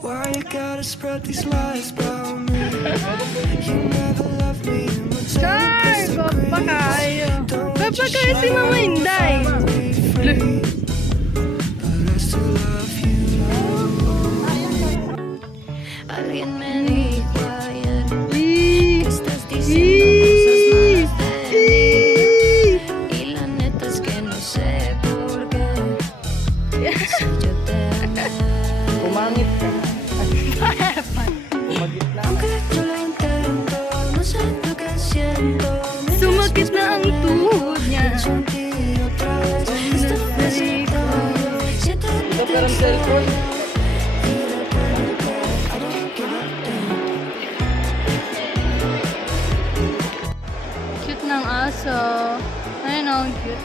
Why you gotta spread these lies about me? You never loved me. Char! Papakayo. Papakayo si Mama Inday. Alguien me dijo ayer que estás diciendo cosas malas de mí. Y la neta es que no sé por qué. Si yo te amé. Pumangit ka. Pumagit na. Aunque yo lo intento, no sé lo que siento. Sumakit na ang tuhod niya. Sentir otra vez esta besito. Siento Ito parang cellphone. Cute ng aso. Ayun o, cute.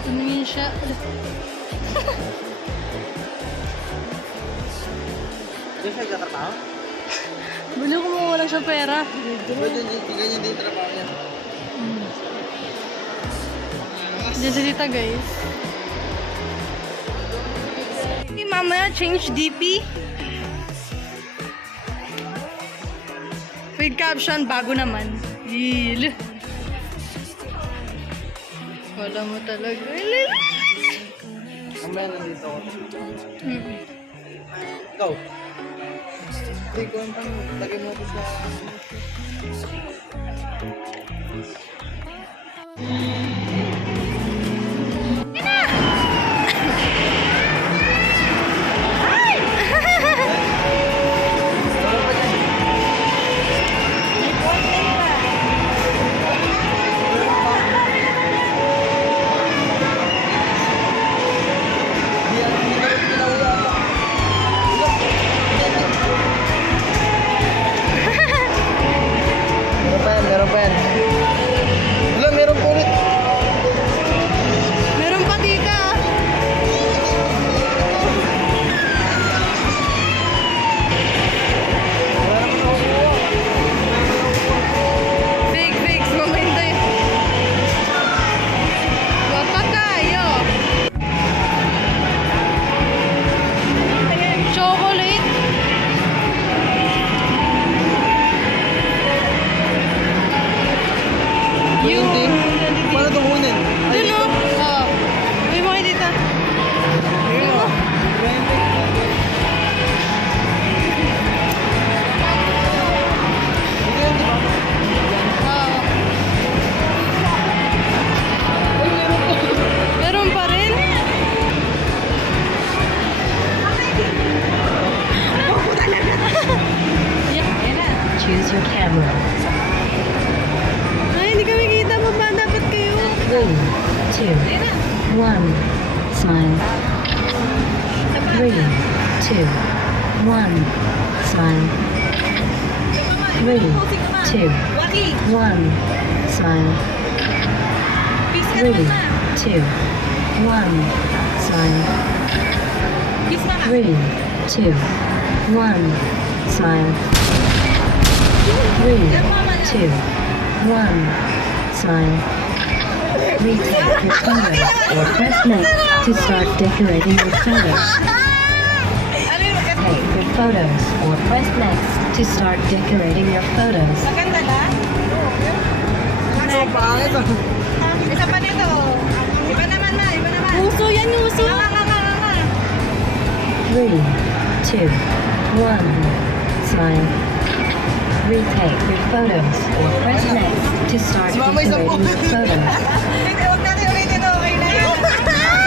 Tumingin siya. Doon siya nagtatrabaho? Balo ko mo wala siya pera. Ganyan din yung trabaho niya. Diyan salita guys. Hey, mamaya change DP. With caption, bago naman. Yeel. Wala mo talaga. Mamaya nandito ako. Ikaw? Hindi ko ang pang lagay mo ito sa... Meron pa yan. Wala, meron po ulit. Meron pa dito. Fix, mamahintay. Wag pa kayo. Chocolate. Yung din? Paano ito kunin? Dun o. Oo. May mga dito. Ayun o. Oo. Meron pa rin. Choose your camera. Ay, hindi kami kita mo ba? Dapat kayo. 3, 2, 1. Smile. 3, 2, 1. Smile. 3, 2, 1. Smile. 3, 2, 1. Smile. 3, 2, 1. Smile. 3, 2, 1. Smile. Retake your photo or press next to start decorating your photos. Take your photos or press next to start decorating your photos. Maganda na? So, pangit o. Isa pa nito. Iba naman na, iba naman. Uso yan, uso. 3, 2, 1. Smile. Retake your photos or press next to start decorating your photos. Huwag natin ulitin, okay na yan.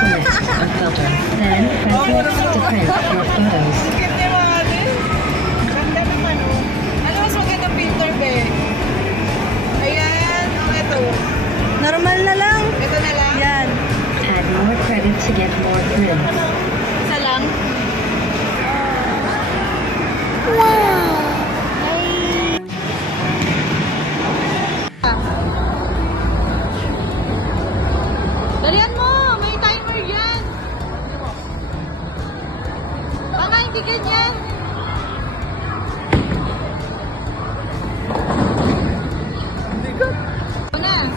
Select a filter. Then press next to print your photos. Cute niya mga ate. Ganda naman o. Ano mas magandang filter, be? Ayan, ito. Normal na lang. Ito na lang. Yan. Add more credit to get more prints. Isa lang. Dalian mo! May timer yan! Baka hindi ganyan! Ito na!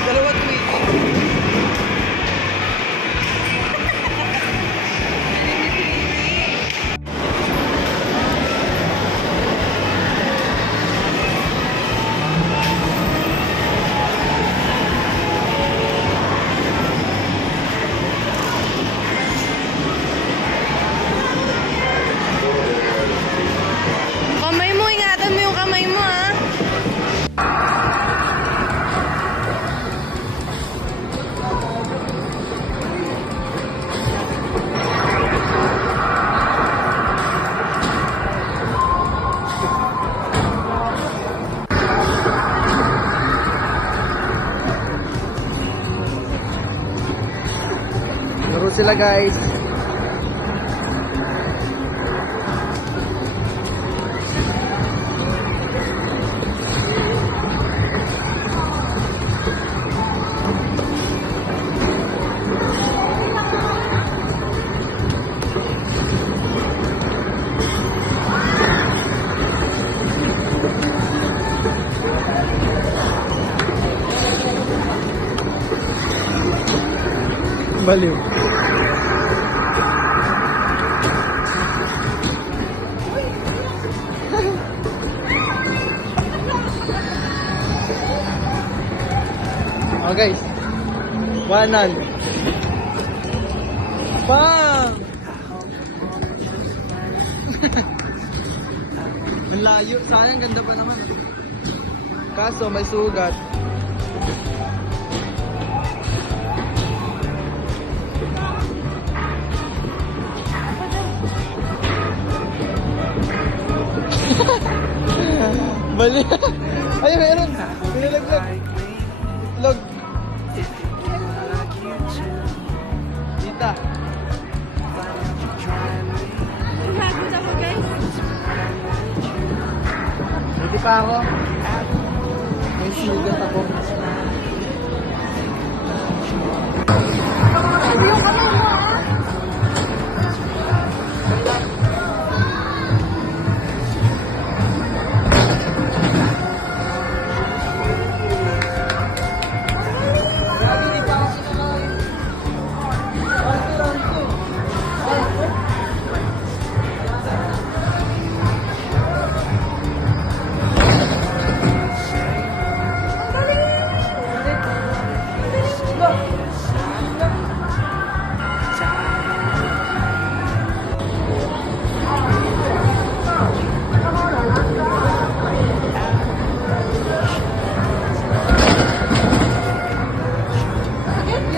Dalawa tweet. Kamay mo, ingatan mo yung kamay mo, ha? Laro sila guys. Baliw. Oh guys. Wanan. Bang! Ang layo. Sana ang ganda pa naman. Kaso may sugat. Bali. Ay, meron. Pinalaglag. Itlog. Dita. Pagod ako, guys. Hindi pa ako. May sugat ako.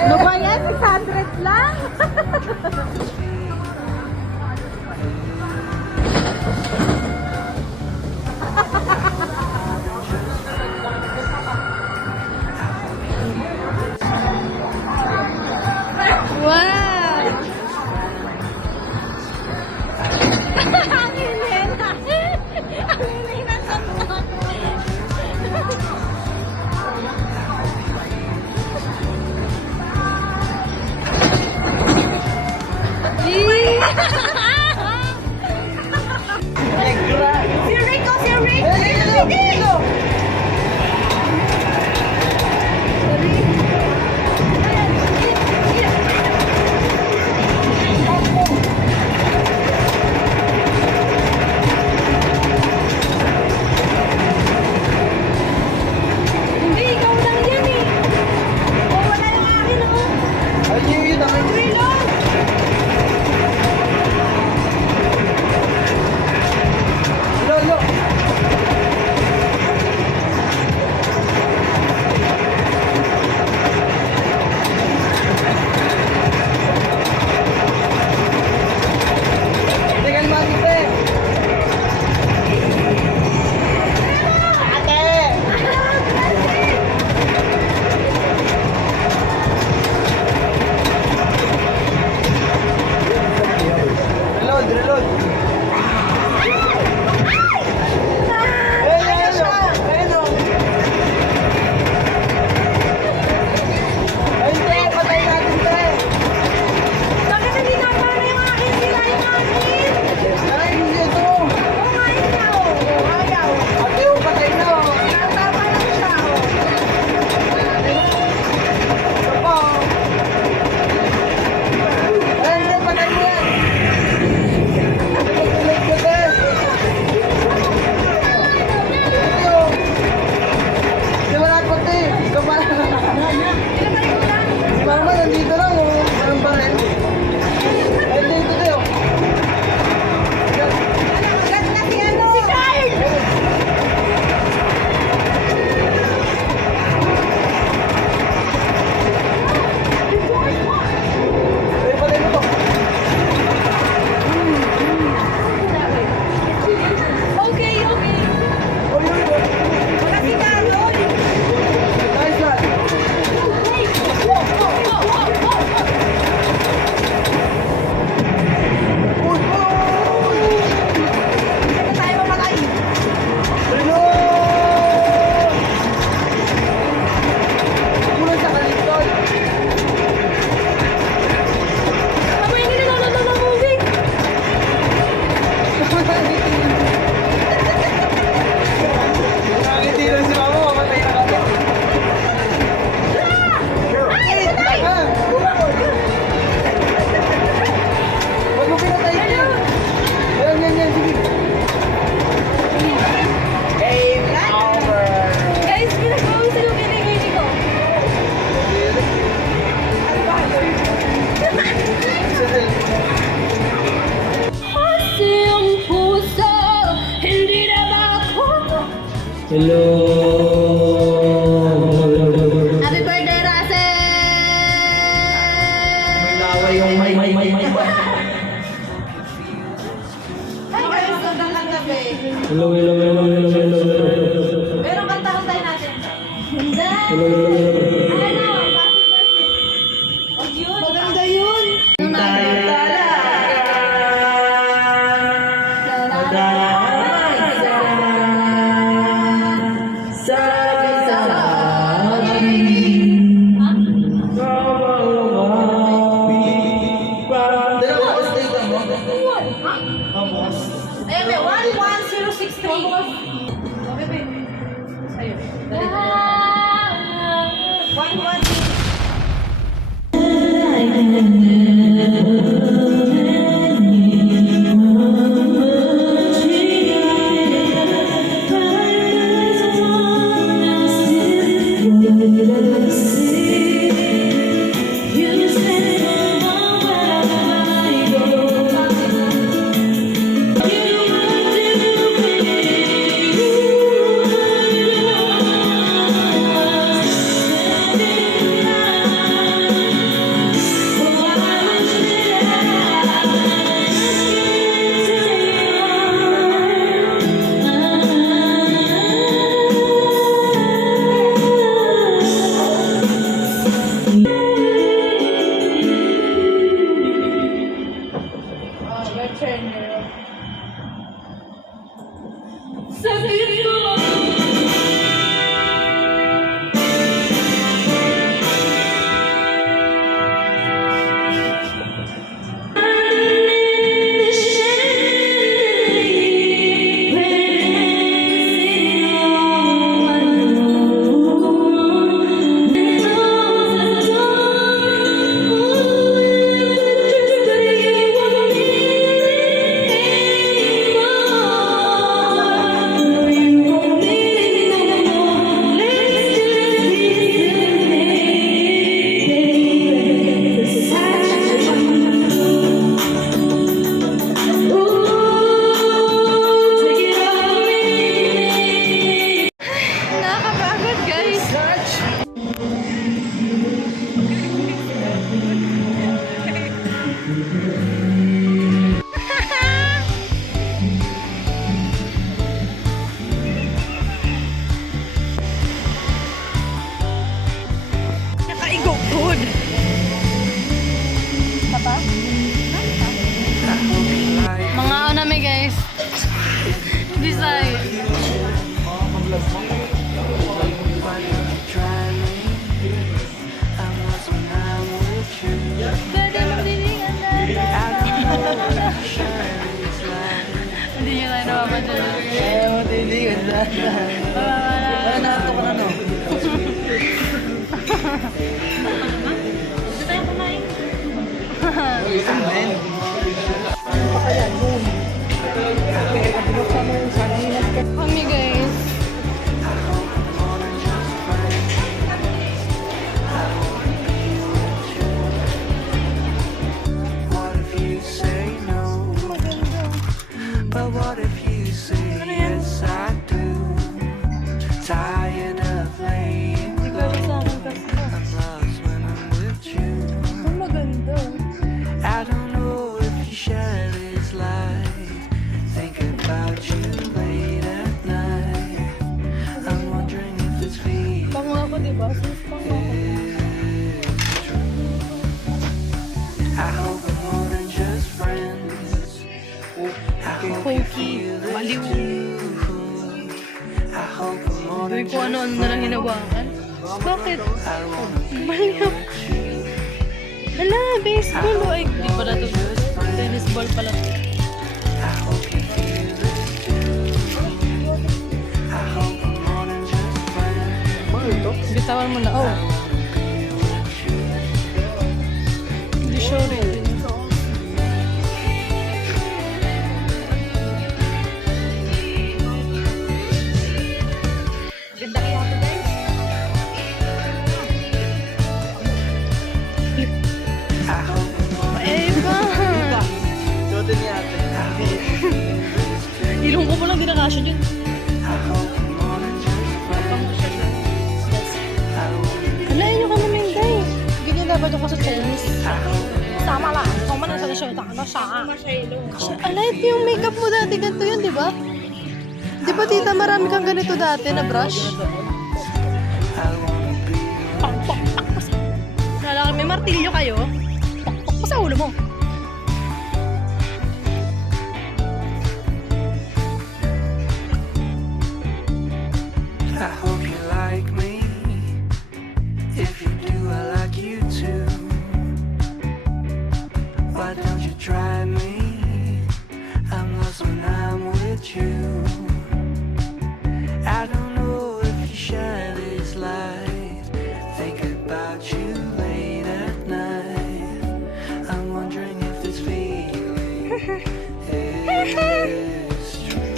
Ano ba yan? 600 lang? Wow! Ang Helena! Ang Helena sa Si Rico! Si Rico! Hindi, ikaw lang yan eh. Oh, wala yung akin oh. Ay, yun ang Lolo! Tingnan mo, ate! Reload, reload! Ayun o! Ayun, te! Patay natin, te! Bakit hindi na para yung akin? Sila yung Hello. Happy birthday, Russell! May laway yung may. Ay, guys, sobrang kanta ba eh. Hello. Pero kanta-kantay natin. Wag yun. Maganda yun. Ayun, may 11063. Okay, babe. Sa'yo. Dali. 110. Your turn, girl. Nakakapagod, guys. Nakaigugod. Papa? Mga ano may guys. Design. Hindi nyo tayo napapadala. Matiligan na. Nato ka na no. Gusto tayo kumain? Amen. Kami guys. What if you say no? But what if you say yes, I do? Tired of laying low. I'm lost when I'm with you. I don't know if you share this light. Think about you late at night. I'm wondering if this feeling Pango ako, diba? Sus, pango ako. is true. I hope we're more than just friends. I hope you feel this too. I hope we're more Sabi than ko ano just na lang hinawakan. Bakit? I wanna be Baliw. with you. Hala, baseball. O, ay, di pala to. Tennis ball pala. I hope you feel this too. I hope we're more than just friends. Bitawan mo na. Oh, I wanna be with you. hindi sure rin. Ganda kaya ito, guys. I hope we're more than Eh, ba? Dodo ni ate. Ilong ko pa lang di nakasya dyan. I hope we're more than just Sabado ko sa Chinese. Sama lang. Kung man nasa siya, ano siya? Alay, ito yung makeup mo dati. Ganito yun, di ba? Di ba, tita, marami kang ganito dati na brush? Pakpak pa sa... Nalaki, may martilyo kayo? Pakpak pa sa ulo mo. I hope you like me. If you do, I like you too. Why don't you try me? I'm lost when I'm with you. I don't know if you shine this light. Think about you late at night. I'm wondering if this feeling is true.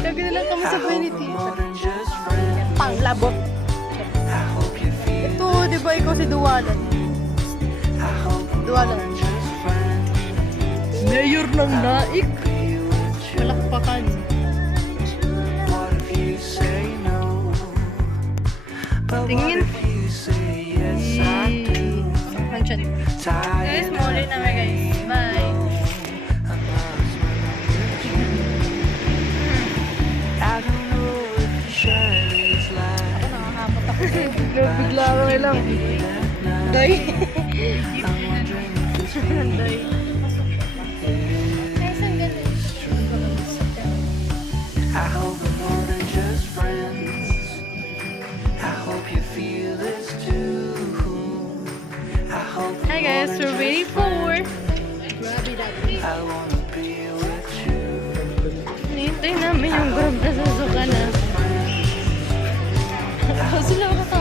Lagi na lang kami I sa buhay ni hope we're tita. more than just friends. Panglabot. I hope you feel. Ito, di ba ikaw si Duwalan? I hope we're more Duwalan. than just friends. Mayor ng Naik. Be with you. Palakpakan. What if you say no? But what Tingin. if you say yes, I do? Ang chan. Tired Guys, muli na guys. Bye. I'm lost when I'm with you. I don't know if you shine this light. Nakakapot ako. Bigla ako lang. At night, Day. I'm wondering if this feeling Day. is true. I hope we're more than just friends. I hope you feel this too. I hope we're Hi guys, more than we're waiting just for... I wanna be with you. Nihintay namin yung grab na susuka na. Sila ko to.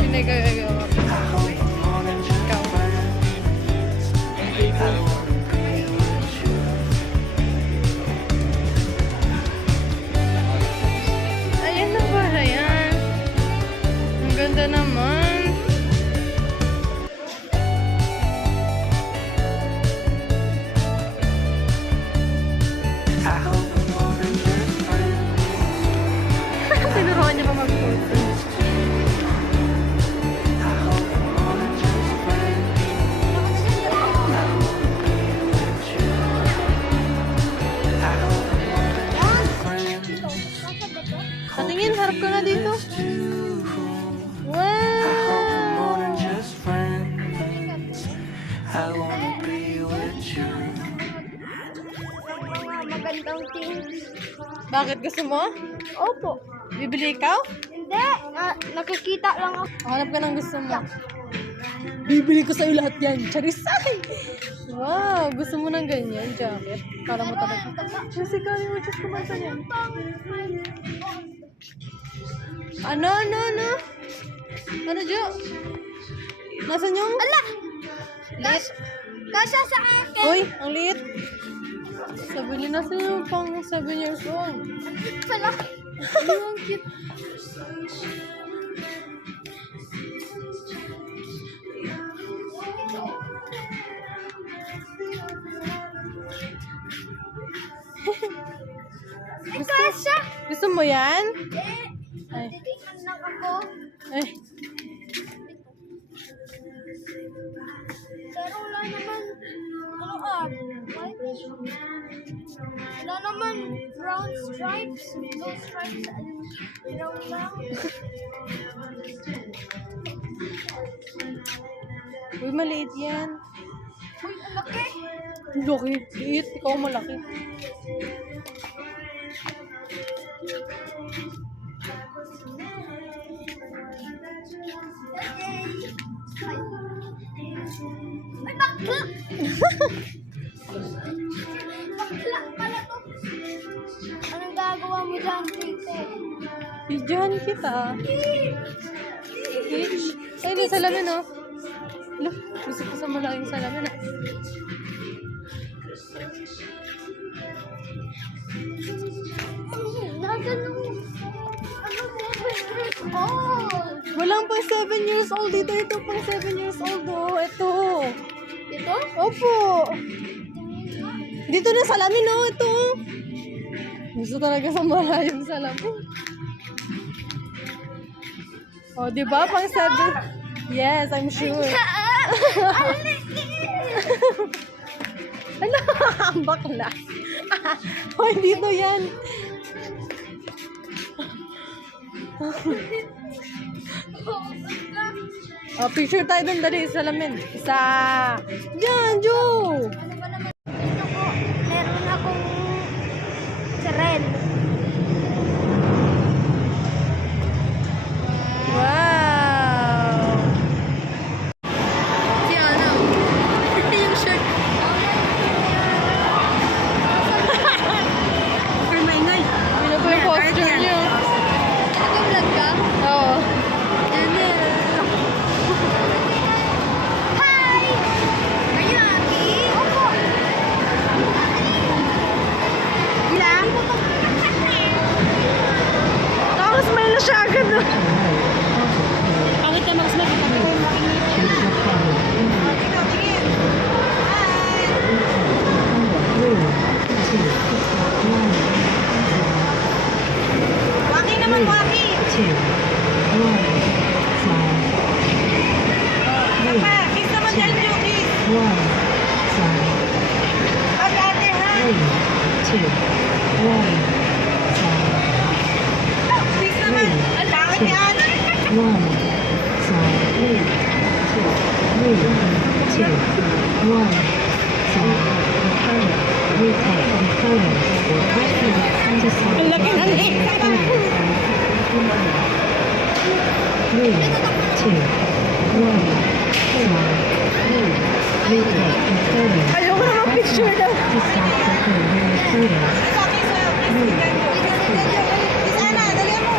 Hindi gagawa. I hope we're more than just friends. I wanna be with you. Ayan na pala yan. Ang ganda naman. I hope we're more than just friends. Tinuruan niya pa mag-photo. I hope we're more than just friends. I wanna be with you. I hope we're more than just friends. Patingin, harap ka na dito. Too. I hope we're more than Wow! just friends. I wanna be with you. Magandang things. Bakit gusto mo? Opo. Bibili ikaw? Hindi, nakikita lang ako. Hanap ka ng gusto mo. Bibili ko sa'yo lahat yan. Charis! Ay! Wow! Gusto mo ng ganyan, jacket? Kala mo talaga. Kasi kami mo, just kumanta yan. Ano? Ano, Jo? Nasaan yung? Ala! Liit. Kasya sa akin. Uy, ang liit. Sabi na sa'yo, pang 7 years old. Pala. Ang cute. Kasya. Gusto mo yan? Ay. Titingnan lang ako. Ay. Pero wala naman, wala naman brown stripes. No stripes. Brown lang. Uy, maliit yan. Uy, ang laki. Laki. Liit. Ikaw ang malaki. Ay, bakla! Bakla pala to. Anong gagawa mo dyan, tite? Bidyohan kita. Peach. Ay, may salamin, oh. Look, gusto ko sa malaking salamin, ah. Nasaan yung... Ano mo, 7 years old? Walang pang 7 years old dito. Ito pang 7 years old, oh. Ito. Ito? Opo. Dito na salamin, oh. Ito. Gusto talaga sa malayong salamin. Oh, di ba? Pang 7. Yes, I'm sure. Ala, ang bakla. Hoy, dito yan. Oh, picture tayo dun, dali, sa lamin. Isa. Diyan, Joe. Ano ba naman? Ito po, meron akong sarel. Wow. Si ano? Yung shirt. For my night. Yun po yung posture niyo. Nag-vlog ka? Oo. Hi! Are you happy? Opo. Ilan? Nakaka-smile na siya agad. Pangit na mag-smile. Waki naman, waki. Pa, kiss naman dyan, Joe, kiss. Ate, ate, ha? Kiss naman. Ang pangit yan. Ang laki ng Ayaw ko na mag-picture daw. Kiss Ana, dali mo.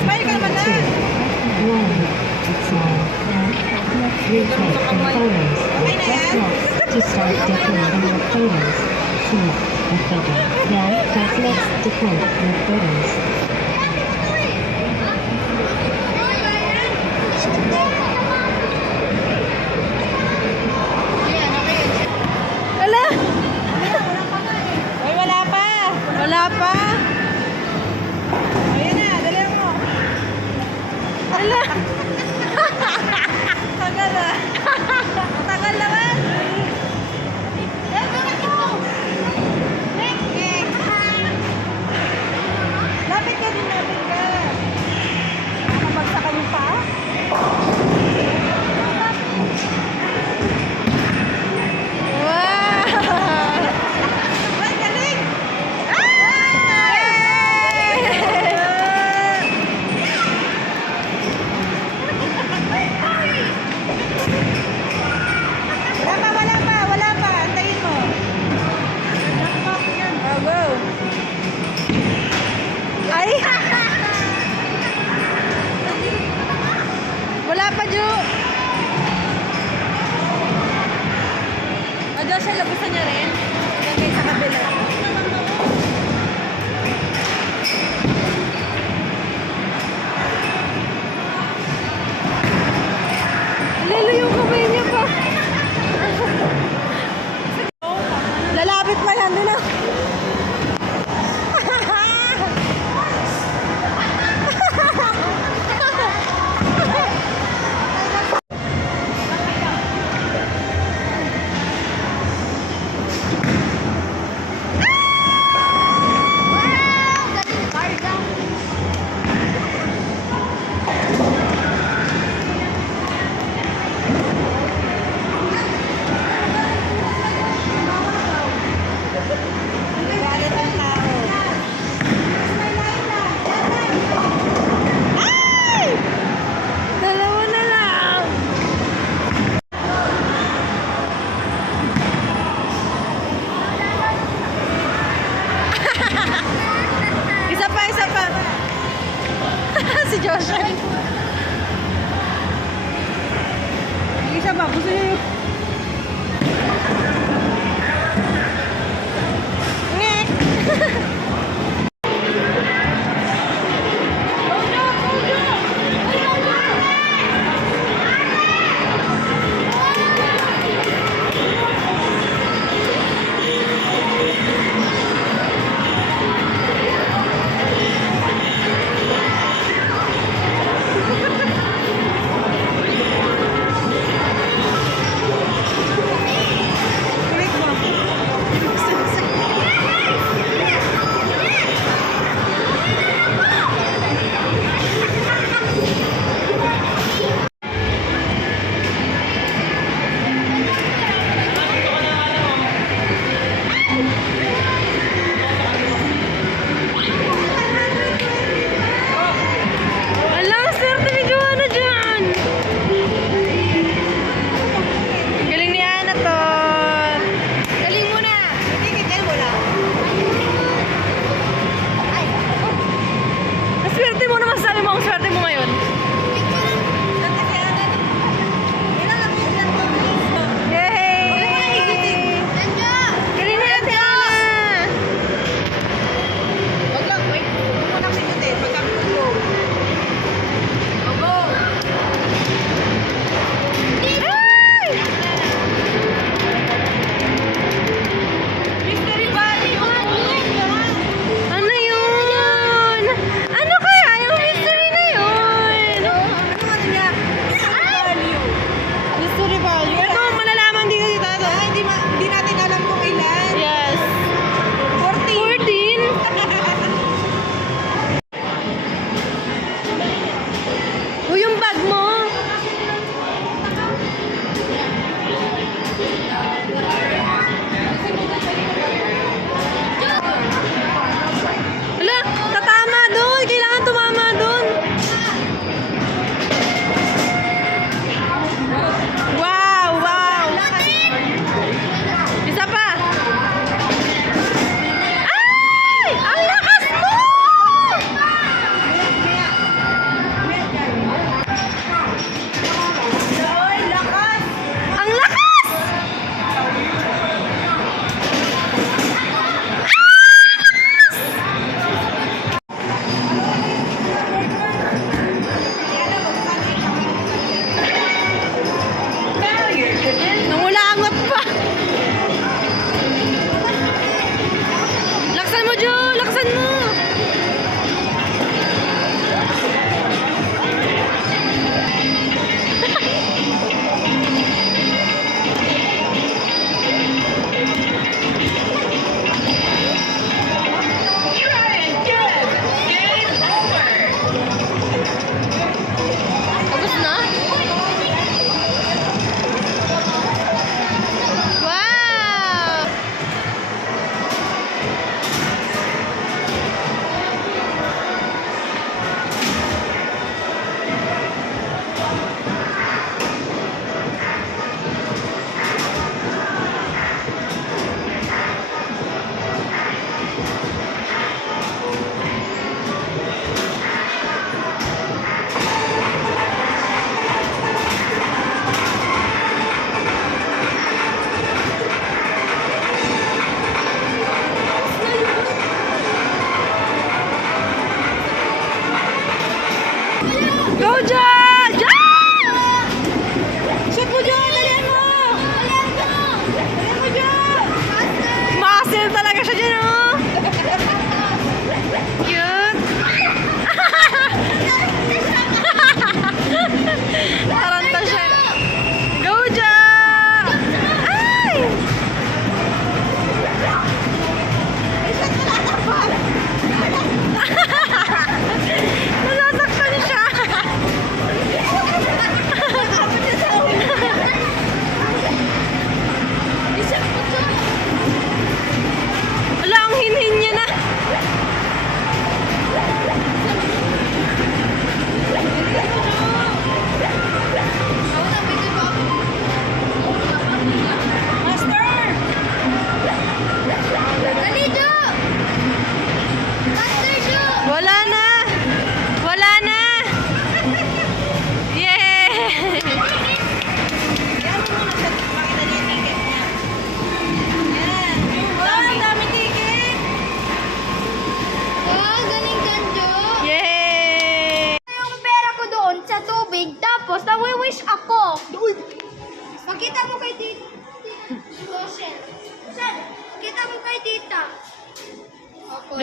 Smile ka naman na. Okay na yan? To start decorating your photos, select a photo. Then press next to print your photos. Ala! Ay, wala pa. Wala pa. Ayun na, dali mo. Ala! Tagal ah. Tagal naman. Lapit ka din, lapit ka. Nakapagsakan yung paa. Wow! Ay, galing! Wala pa. Antayin mo. Oh, go. Ay! Wala pa, Ju. O, Joshua, labusan niya rin. Lagay sa kabila. Lalo yung kamay niya pa. Lalapit pa yan, doon na.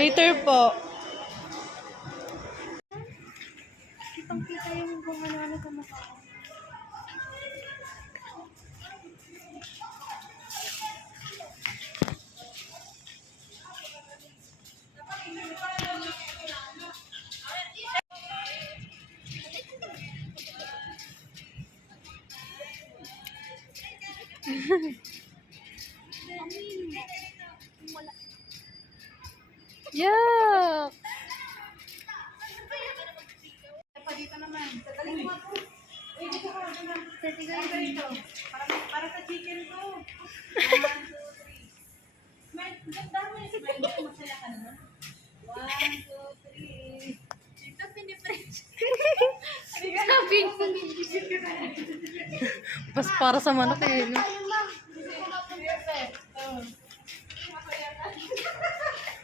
Later po. Kitang-kita yung kung ano-ano sa mukha ko. Yeah! Para sa chicken to. 1, 2, 3. Smile. Ang dami. Smile. Masaya ka naman. 1, 2, 3. Ito piniprench. Sabi ko. Pas para sa manok eh. No?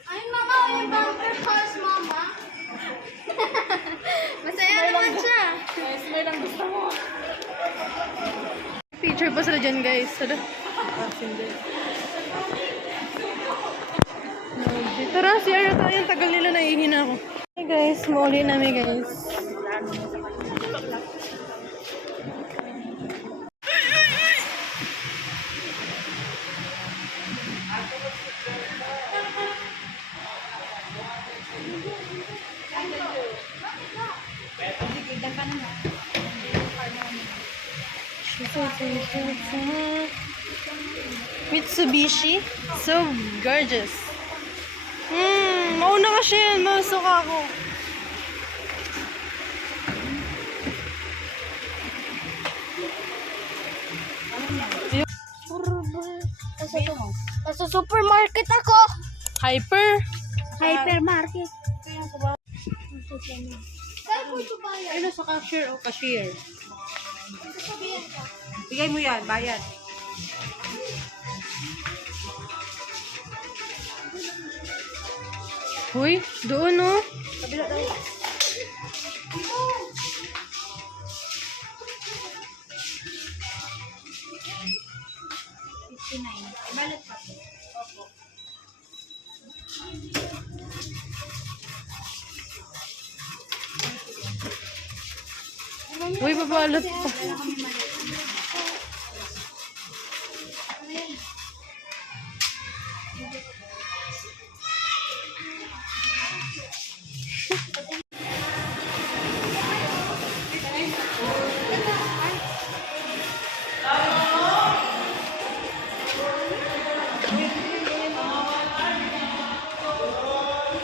Ay, mama, yung bumper cars, mama. Masaya naman siya. Smile ang gusto mo. Picture pa sila dyan, guys. Tara. Tara, CR na tayo. Ang tagal nila, naihin ako. Hey guys, mauli namin guys. Mitsubishi, so gorgeous. Mauna ka siya, masok ako. Nasa supermarket ako. Hyper. Hypermarket. Saan ko ito bayad? Ano sa cashier o cashier? Sasabihin ko. Bigay mo yan. Bayad. Uy, doon no. Kabila daw. Ibalat pa po. Opo. Uy, babalot pa.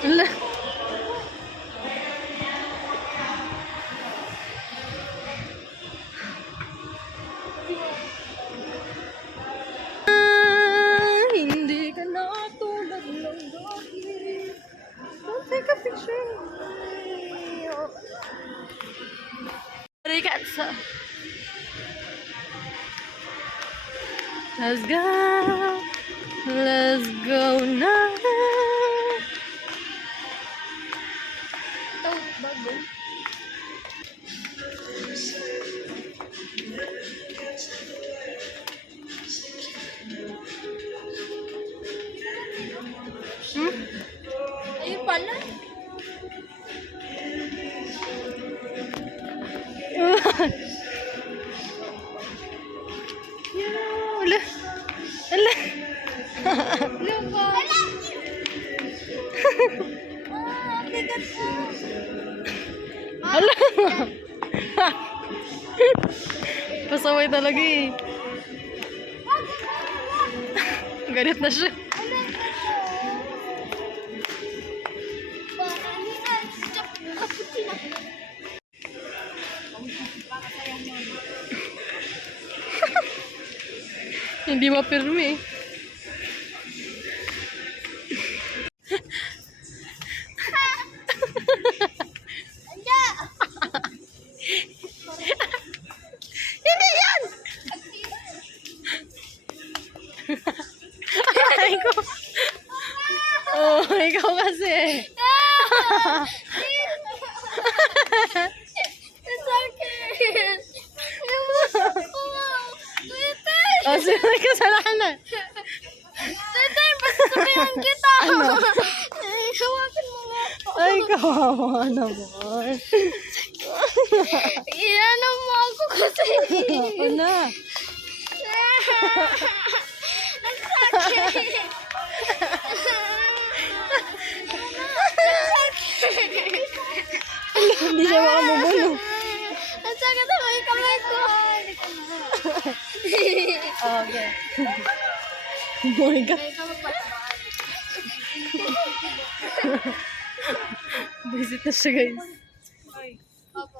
Ala. Hindi ka na tulad ng dati. Don't take a picture. Ragazza. Let's go. Let's go now. Ayun pala. Ala. Ala. Lupa. Bigat mo. Ala. Pasaway talaga eh. Galit na siya. Hindi mapirmi eh. Hindi yan! Ay ko. Oh, ikaw kasi. It's okay. Oh, sino may kasalanan? Tete, basta sabihan kita. Ano? Hawakan mo nga po. Ay, kawawa naman. Iyan mo ako kasi. Ako na. Ang sakit. Hindi siya makamubulo. Ang sakit ang mga kamay ko. Okay. Oh my God. Visit na siya, guys. Opo.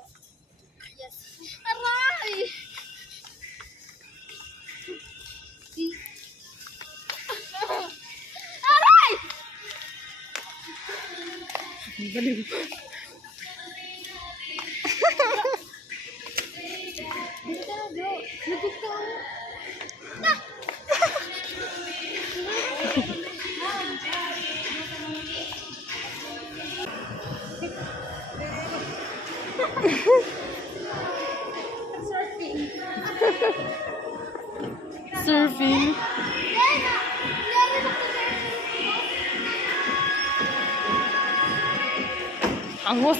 Yes. Aray! Aray! Baliw. Dito na, bro. Lugod ka. Surfing. Angot.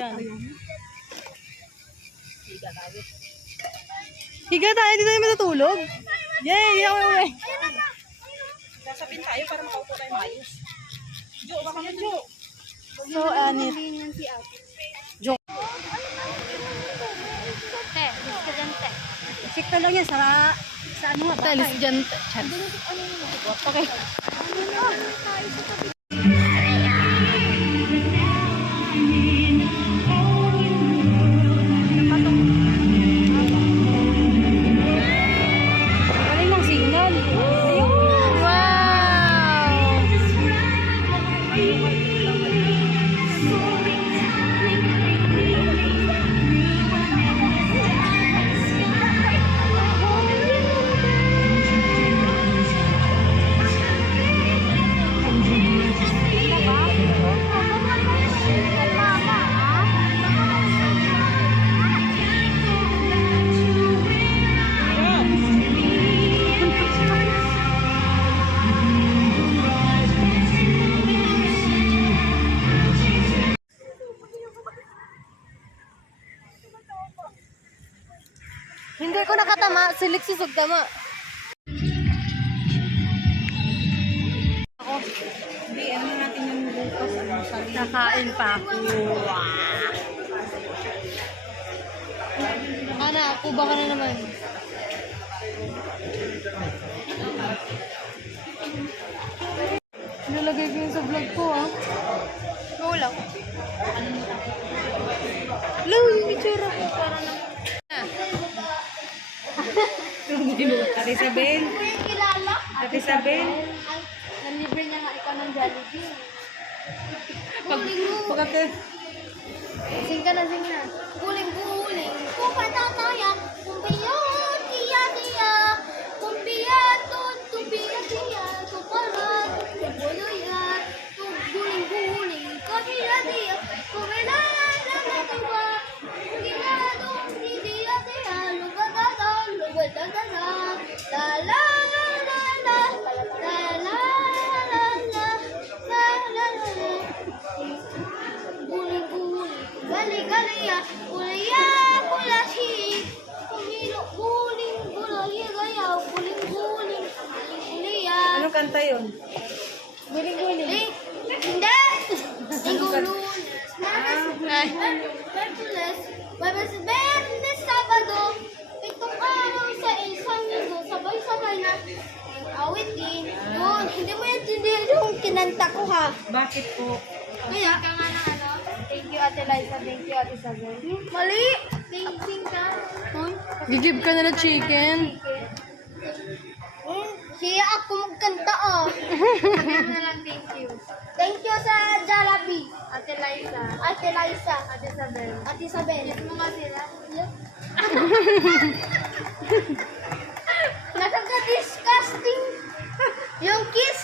Yan. Higa tayo, dito tayo matutulog. Yay! Higa ko uwi. Sasabihin tayo para makaupo tayo maayos. Jo, baka mo, Jo. So, anit. Te, gusto dyan, te. Sikta lang yan sa ano nga. Talis dyan. Chat. Okay. Galing ng signal. Ayun! Wow! Hindi ko nakatama, silik susog tama. Hindi, ano natin yung bukas. Ano, sabi. Kakain pa ako. Ana, kuba ka na naman. Nilagay ko yun sa vlog ko, ah. Go lang. Hello, yung itsura ko. Para na. Ate Isabel. Yung kilala? Ate Isabel. Nalibre niya nga ikaw ng Jollibee. Pagkate. Sing ka na, sing na. Guling-guling, kung patatayak, kung biyot, tiya-tiya, kung biyatun, tubiya-tiya, kung parat, kung buluyan, kung guling-guling, kung tiya-tiya, kung pinagdadatiwa, kung ginadong, tiya-tiya, lugadada, lugadada, la la la la la, la la la la, la la la. Guling-guling, gali-galiya, kulaya, kulashi, kumilo, guling-gulaya, gaya, guling-guling, kuliya. Anong kanta yun? Guling-guling. Hindi! Ingulunes, Merkules, Webes, Bernes, Sabado, pitong araw sa isang linggo, sabay-sabay na awitin. Yun, hindi mo yan tindihan yung kinanta ko ha. Bakit po? Kaya ka nga ng ano? Thank you, Ate Liza. Thank you, Ate Isabel. Mali! Thank ka. Gigib ka na ng chicken. Kaya ako magkanta, oh. Sabihin na lang thank you. Thank you sa Jollibee. Ate Liza. Ate Liza. Ate Isabel. Ate Isabel. Yes mo nga sila. Yes. Nakaka-disgusting. Yung kiss.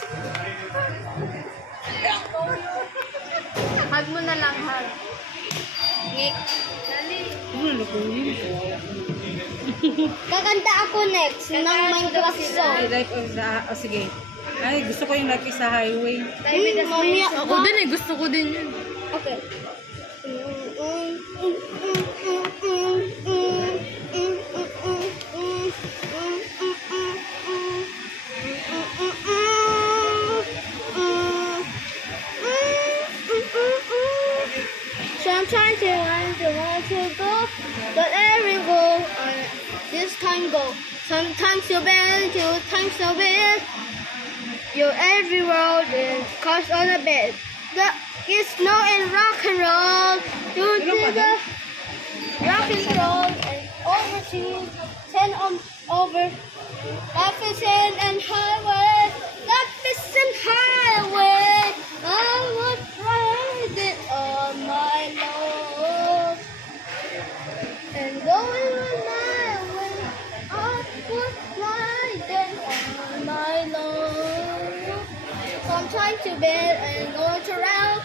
Hug mo na lang, hug. Ngik. Dali. Kakanta ako next ng Minecraft song. Life of the... Oh, sige. Ay, gusto ko yung Life is a Highway. Mamaya Ako din eh, gusto ko din yun. Okay. Sometimes you want to go, but every go this can go. Sometimes you bend, sometimes you bend. You're every road and cars on the bed. The is no in rock and roll. You do the rock and roll and overseas, send over. Life is in and highway. Life is in highway. I would ride it on my load. And going on my way. I would ride it on my load. So I'm trying to bed and going to round.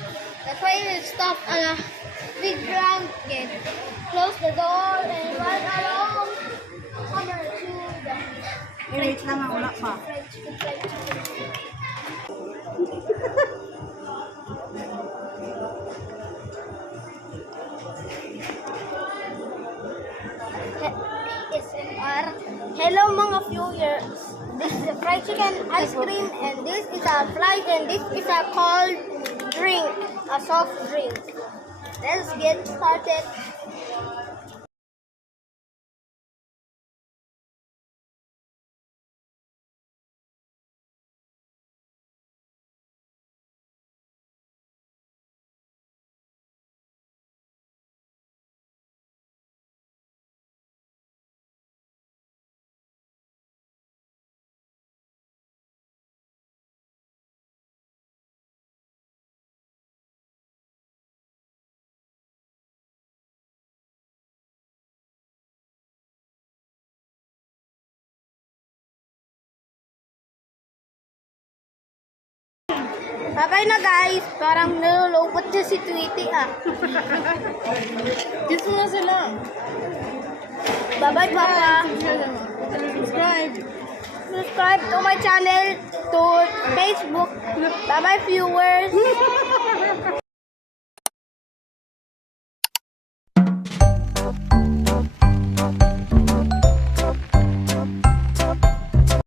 The train is stopped on a big ground gate. Close the door and run along. Summer to the Wait lang, wala pa. French. SMR. Hello mga viewers. This is a fried chicken ice cream and this is a flight and this is a cold drink, a soft drink. Let's get started. Bye-bye na guys. Parang nalulungkot siya si Tweety ah. Kiss mo na sila. Bye-bye Papa. Subscribe. Subscribe to my channel to Facebook. Bye-bye viewers.